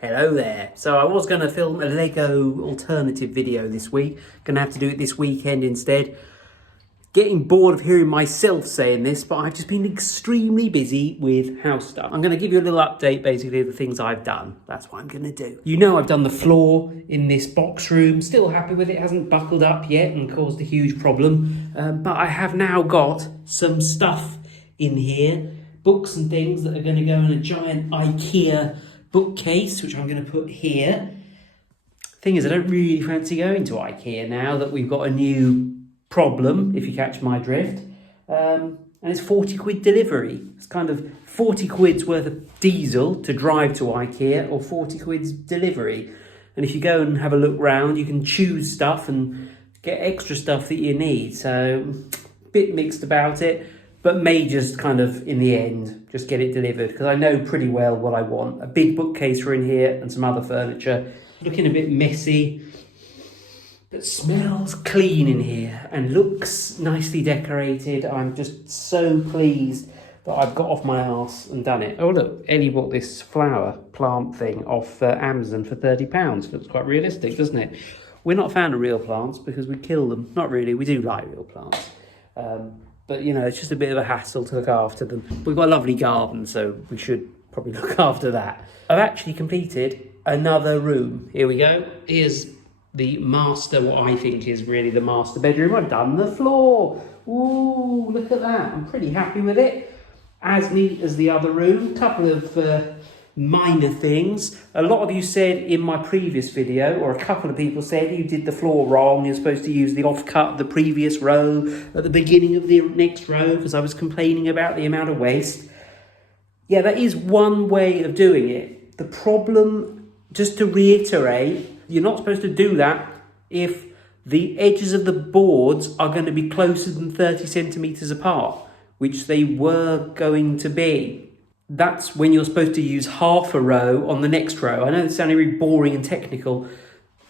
Hello there. So I was going to film a Lego alternative video this week. Going to have to do it this weekend instead. Getting bored of hearing myself saying this, but I've just been extremely busy with house stuff. I'm going to give you a little update, basically, of the things I've done. That's what I'm going to do. You know I've done the floor in this box room. Still happy with it. It hasn't buckled up yet and caused a huge problem. But I have now got some stuff in here. Books and things that are going to go in a giant IKEA bookcase, which I'm going to put here. Thing is, I don't really fancy going to IKEA now that we've got a new problem, if you catch my drift. And it's 40 quid delivery. It's kind of 40 quid's worth of diesel to drive to IKEA or 40 quid's delivery. And if you go and have a look round, you can choose stuff and get extra stuff that you need. So, a bit mixed about it, but may just kind of, in the end, just get it delivered because I know pretty well what I want. A big bookcase for in here and some other furniture. Looking a bit messy, but smells clean in here and looks nicely decorated. I'm just so pleased that I've got off my arse and done it. Oh look, Ellie bought this flower plant thing off Amazon for £30. Looks quite realistic, doesn't it? We're not a fan of real plants because we kill them. Not really, we do like real plants. But you know, it's just a bit of a hassle to look after them. We've got a lovely garden, so we should probably look after that. I've actually completed another room. Here we go. Here's the master, what I think is really the master bedroom. I've done the floor. Ooh, look at that. I'm pretty happy with it. As neat as the other room. Couple of minor things. A lot of you said in my previous video, or a couple of people said you did the floor wrong. You're supposed to use the offcut of the previous row at the beginning of the next row because I was complaining about the amount of waste. Yeah, that is one way of doing it. The problem, just to reiterate, you're not supposed to do that if the edges of the boards are going to be closer than 30 centimetres apart, which they were going to be. That's when you're supposed to use half a row on the next row. I know it's sounding really boring and technical,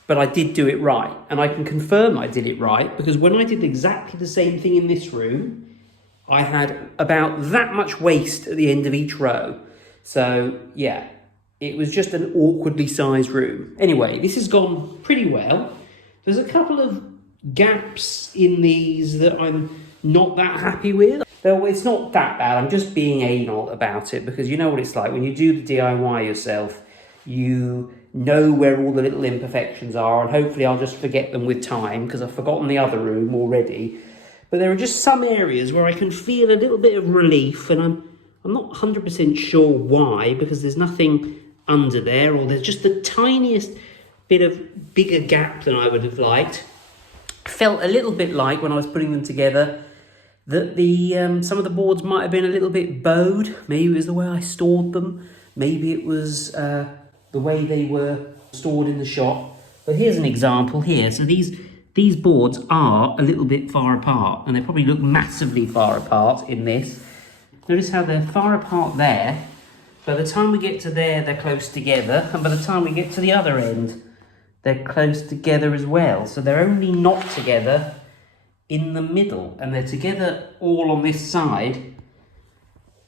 but I did do it right. And I can confirm I did it right because when I did exactly the same thing in this room, I had about that much waste at the end of each row. So yeah, it was just an awkwardly sized room. Anyway, this has gone pretty well. There's a couple of gaps in these that I'm not that happy with. Though it's not that bad, I'm just being anal about it because you know what it's like. When you do the DIY yourself, you know where all the little imperfections are, and hopefully I'll just forget them with time because I've forgotten the other room already. But there are just some areas where I can feel a little bit of relief, and I'm not 100% sure why, because there's nothing under there, or there's just the tiniest bit of bigger gap than I would have liked. Felt a little bit like when I was putting them together that the some of the boards might have been a little bit bowed. Maybe it was the way I stored them. Maybe it was the way they were stored in the shop. But here's an example here. So these boards are a little bit far apart, and they probably look massively far apart in this. Notice how they're far apart there. By the time we get to there, they're close together. And by the time we get to the other end, they're close together as well. So they're only not together in the middle. And they're together all on this side.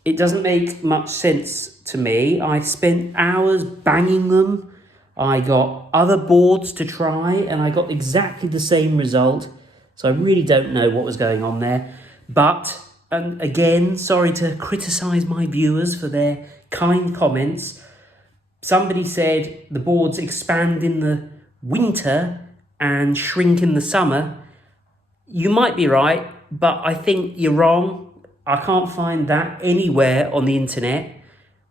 It doesn't make much sense to me. I spent hours banging them. I got other boards to try, and I got exactly the same result. So I really don't know what was going on there. But, and again, sorry to criticise my viewers for their kind comments. Somebody said the boards expand in the winter and shrink in the summer. You might be right, but I think you're wrong. I can't find that anywhere on the internet.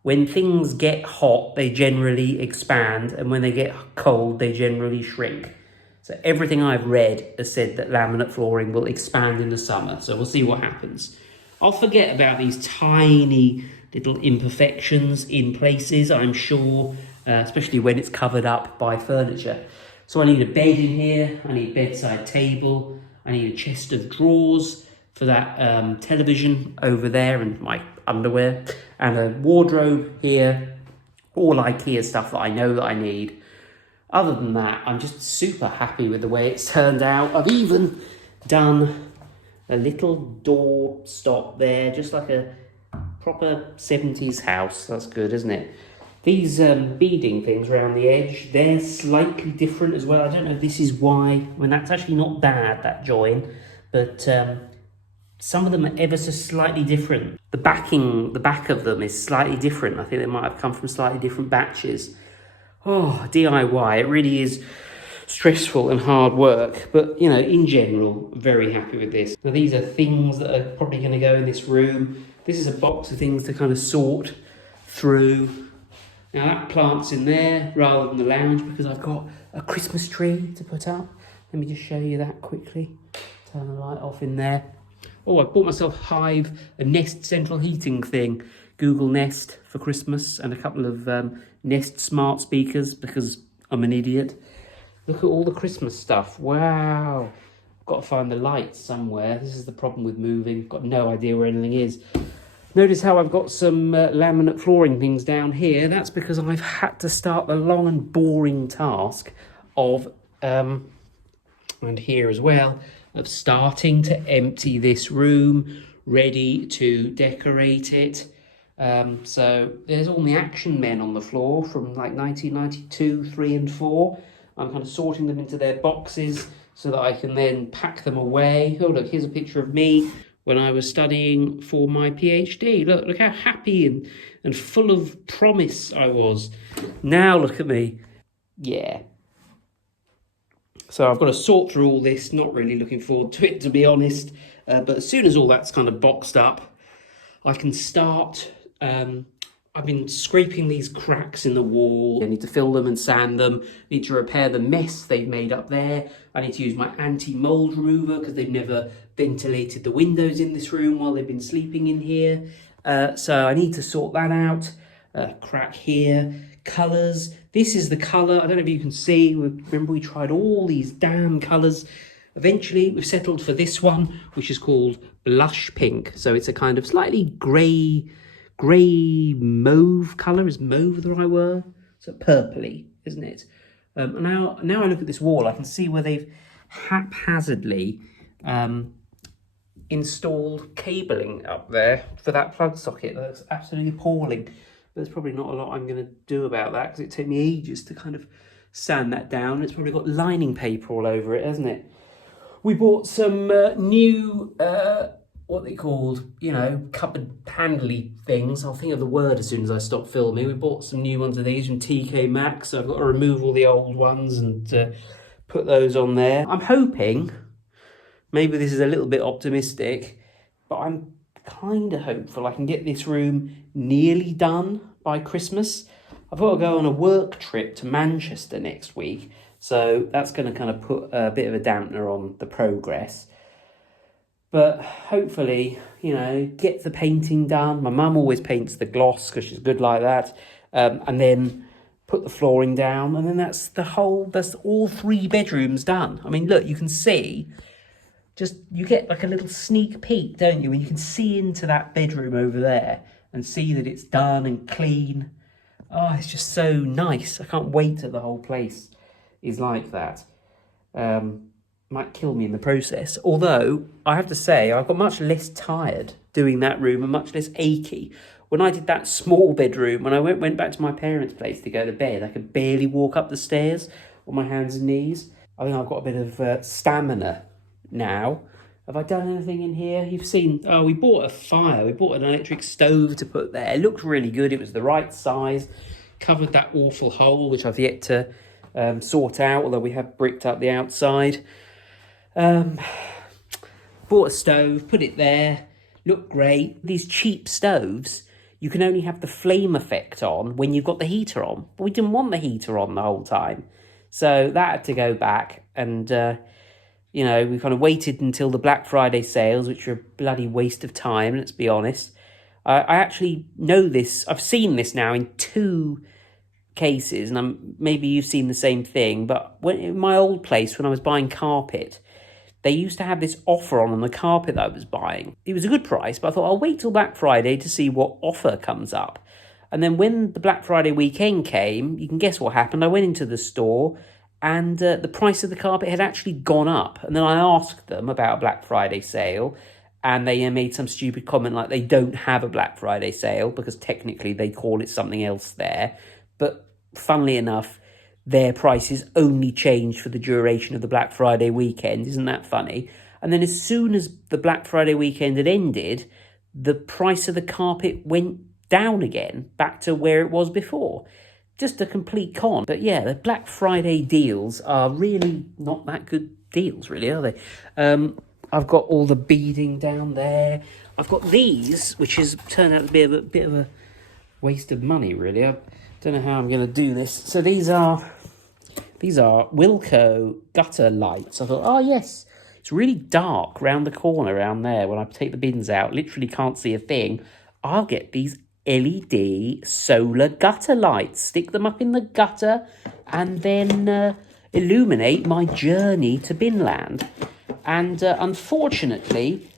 When things get hot, they generally expand, and when they get cold, they generally shrink. So everything I've read has said that laminate flooring will expand in the summer. So we'll see what happens. I'll forget about these tiny little imperfections in places, I'm sure, especially when it's covered up by furniture. So I need a bed in here, I need a bedside table, I need a chest of drawers for that television over there and my underwear, and a wardrobe here, all IKEA stuff that I know that I need. Other than that, I'm just super happy with the way it's turned out. I've even done a little door stop there, just like a proper 70s house. That's good, isn't it? These beading things around the edge, they're slightly different as well. I don't know if this is why. I mean, that's actually not bad, that join, but some of them are ever so slightly different. The back of them is slightly different. I think they might have come from slightly different batches. Oh, DIY, it really is stressful and hard work, but you know, in general, very happy with this. Now these are things that are probably going to go in this room. This is a box of things to kind of sort through. Now that plant's in there rather than the lounge because I've got a Christmas tree to put up. Let me just show you that quickly. Turn the light off in there. Oh, I bought myself Hive, a Nest central heating thing. Google Nest for Christmas and a couple of Nest smart speakers because I'm an idiot. Look at all the Christmas stuff. Wow. I've got to find the lights somewhere. This is the problem with moving. Got no idea where anything is. Notice how I've got some laminate flooring things down here. That's because I've had to start the long and boring task of, and here as well, of starting to empty this room, ready to decorate it. So there's all the Action Men on the floor from like 1992, 3 and 4. I'm kind of sorting them into their boxes so that I can then pack them away. Oh, look, here's a picture of me when I was studying for my PhD. Look how happy and full of promise I was. Now look at me. Yeah. So I've got to sort through all this. Not really looking forward to it, to be honest. But as soon as all that's kind of boxed up, I can start. I've been scraping these cracks in the wall. I need to fill them and sand them. I need to repair the mess they've made up there. I need to use my anti-mold remover because they've never ventilated the windows in this room while they've been sleeping in here. So I need to sort that out. Crack here. Colours. This is the colour. I don't know if you can see. Remember we tried all these damn colours. Eventually we've settled for this one, which is called Blush Pink. So it's a kind of slightly grey mauve colour. Is mauve the right word? So purpley, isn't it? Now I look at this wall, I can see where they've haphazardly installed cabling up there for that plug socket. That's absolutely appalling. There's probably not a lot I'm going to do about that because it took me ages to kind of sand that down. It's probably got lining paper all over it, hasn't it? We bought some new what they called, you know, cupboard handly things. I'll think of the word as soon as I stop filming. We bought some new ones of these from TK Maxx, so I've got to remove all the old ones and put those on there. I'm hoping, maybe this is a little bit optimistic, but I'm kind of hopeful I can get this room nearly done by Christmas. I've got to go on a work trip to Manchester next week, so that's going to kind of put a bit of a dampener on the progress. But hopefully, you know, get the painting done. My mum always paints the gloss because she's good like that. And then put the flooring down. And then that's all 3 bedrooms done. I mean, look, you can see, you get like a little sneak peek, don't you? And you can see into that bedroom over there and see that it's done and clean. Oh, it's just so nice. I can't wait till the whole place is like that. Might kill me in the process. Although, I have to say, I got much less tired doing that room and much less achy. When I did that small bedroom, when I went back to my parents' place to go to bed, I could barely walk up the stairs on my hands and knees. I think I've got a bit of stamina now. Have I done anything in here? You've seen, oh, we bought a fire. We bought an electric stove to put there. It looked really good. It was the right size. Covered that awful hole, which I've yet to sort out, although we have bricked up the outside. Bought a stove, put it there, looked great. These cheap stoves, you can only have the flame effect on when you've got the heater on. But we didn't want the heater on the whole time. So that had to go back and, you know, we kind of waited until the Black Friday sales, which are a bloody waste of time, let's be honest. I actually know this, I've seen this now in 2 cases, and maybe you've seen the same thing, but in my old place, when I was buying carpet, they used to have this offer on the carpet that I was buying. It was a good price, but I thought I'll wait till Black Friday to see what offer comes up. And then when the Black Friday weekend came, you can guess what happened. I went into the store and the price of the carpet had actually gone up. And then I asked them about a Black Friday sale and they made some stupid comment like they don't have a Black Friday sale because technically they call it something else there. But funnily enough, their prices only changed for the duration of the Black Friday weekend. Isn't that funny? And then as soon as the Black Friday weekend had ended, the price of the carpet went down again, back to where it was before. Just a complete con. But yeah, the Black Friday deals are really not that good deals, really, are they? I've got all the beading down there. I've got these, which has turned out to be a bit of a waste of money, really. I don't know how I'm going to do this. So these are Wilko gutter lights. I thought, oh yes, it's really dark round the corner around there when I take the bins out. Literally can't see a thing. I'll get these LED solar gutter lights, stick them up in the gutter, and then illuminate my journey to Binland. And unfortunately,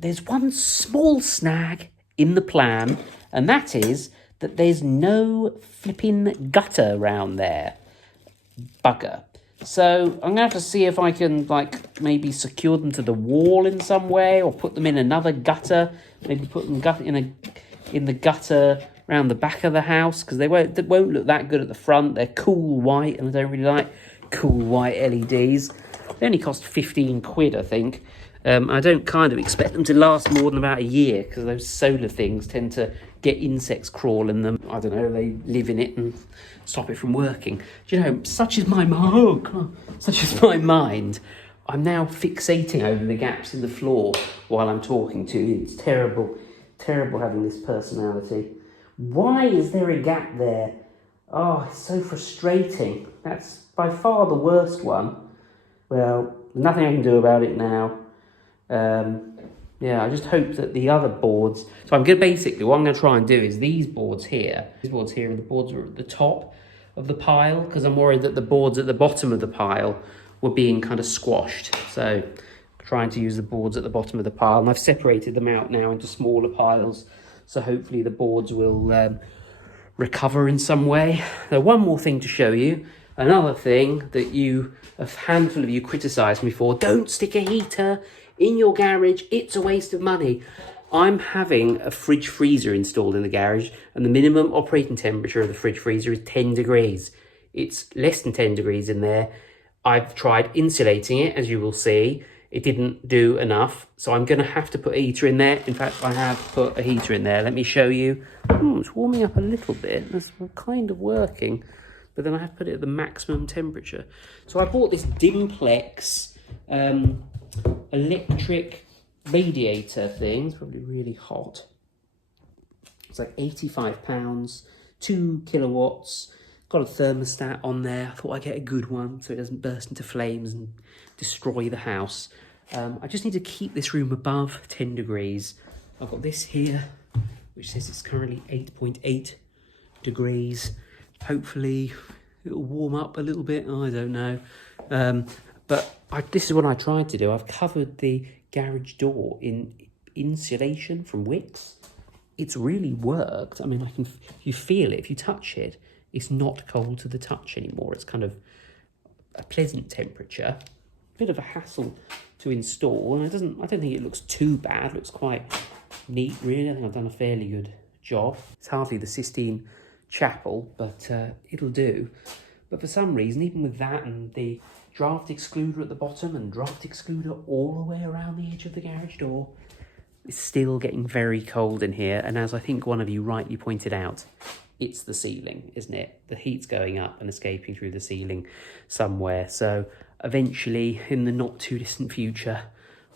there's one small snag in the plan, and that is that there's no flipping gutter around there. Bugger. So I'm going to have to see if I can, like, maybe secure them to the wall in some way, or put them in another gutter. Maybe put them in the gutter around the back of the house, because they won't look that good at the front. They're cool white, and I don't really like cool white LEDs. They only cost 15 quid, I think. I don't kind of expect them to last more than about a year, because those solar things tend to get insects crawling them. I don't know, they live in it and stop it from working. Do you know, such is my mind. I'm now fixating over the gaps in the floor while I'm talking to you. It's terrible, terrible having this personality. Why is there a gap there? Oh, it's so frustrating. That's by far the worst one. Well, nothing I can do about it now. Yeah, I just hope that the other boards... So I'm going to basically, what I'm going to try and do is these boards here are the boards are at the top of the pile, because I'm worried that the boards at the bottom of the pile were being kind of squashed. So trying to use the boards at the bottom of the pile, and I've separated them out now into smaller piles, so hopefully the boards will recover in some way. Now, one more thing to show you. Another thing that a handful of you criticised me for: don't stick a heater in your garage, it's a waste of money. I'm having a fridge freezer installed in the garage, and the minimum operating temperature of the fridge freezer is 10 degrees. It's less than 10 degrees in there. I've tried insulating it, as you will see. It didn't do enough, so I'm going to have to put a heater in there. In fact, I have put a heater in there. Let me show you. It's warming up a little bit. It's kind of working, but then I have to put it at the maximum temperature. So I bought this Dimplex electric radiator thing. It's probably really hot. It's like £85, 2 kilowatts. Got a thermostat on there. I thought I'd get a good one so it doesn't burst into flames and destroy the house. I just need to keep this room above 10 degrees. I've got this here, which says it's currently 8.8 degrees. Hopefully it'll warm up a little bit. I don't know. But this is what I tried to do. I've covered the garage door in insulation from Wicks. It's really worked. I mean, you feel it. If you touch it, it's not cold to the touch anymore. It's kind of a pleasant temperature. Bit of a hassle to install, and I don't think it looks too bad. It looks quite neat, really. I think I've done a fairly good job. It's hardly the Sistine Chapel, but it'll do. But for some reason, even with that and the draft excluder at the bottom and draft excluder all the way around the edge of the garage door, it's still getting very cold in here. And as I think one of you rightly pointed out, it's the ceiling, isn't it? The heat's going up and escaping through the ceiling somewhere. So eventually, in the not too distant future,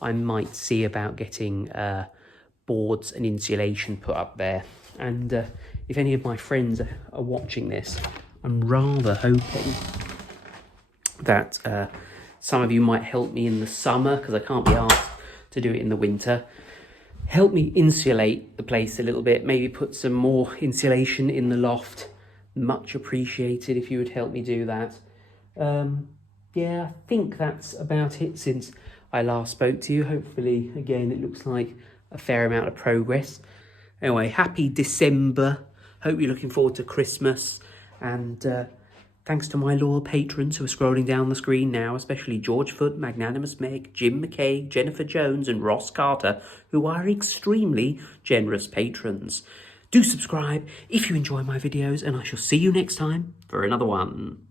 I might see about getting boards and insulation put up there. And if any of my friends are watching this, I'm rather hoping that some of you might help me in the summer, because I can't be asked to do it in the winter. Help me insulate the place a little bit, maybe put some more insulation in the loft. Much appreciated if you would help me do that. Yeah, I think that's about it since I last spoke to you. Hopefully, again, it looks like a fair amount of progress. Anyway, happy December. Hope you're looking forward to Christmas. And Thanks to my loyal patrons who are scrolling down the screen now, especially George Foote, Magnanimous Meg, Jim McKay, Jennifer Jones and Ross Carter, who are extremely generous patrons. Do subscribe if you enjoy my videos, and I shall see you next time for another one.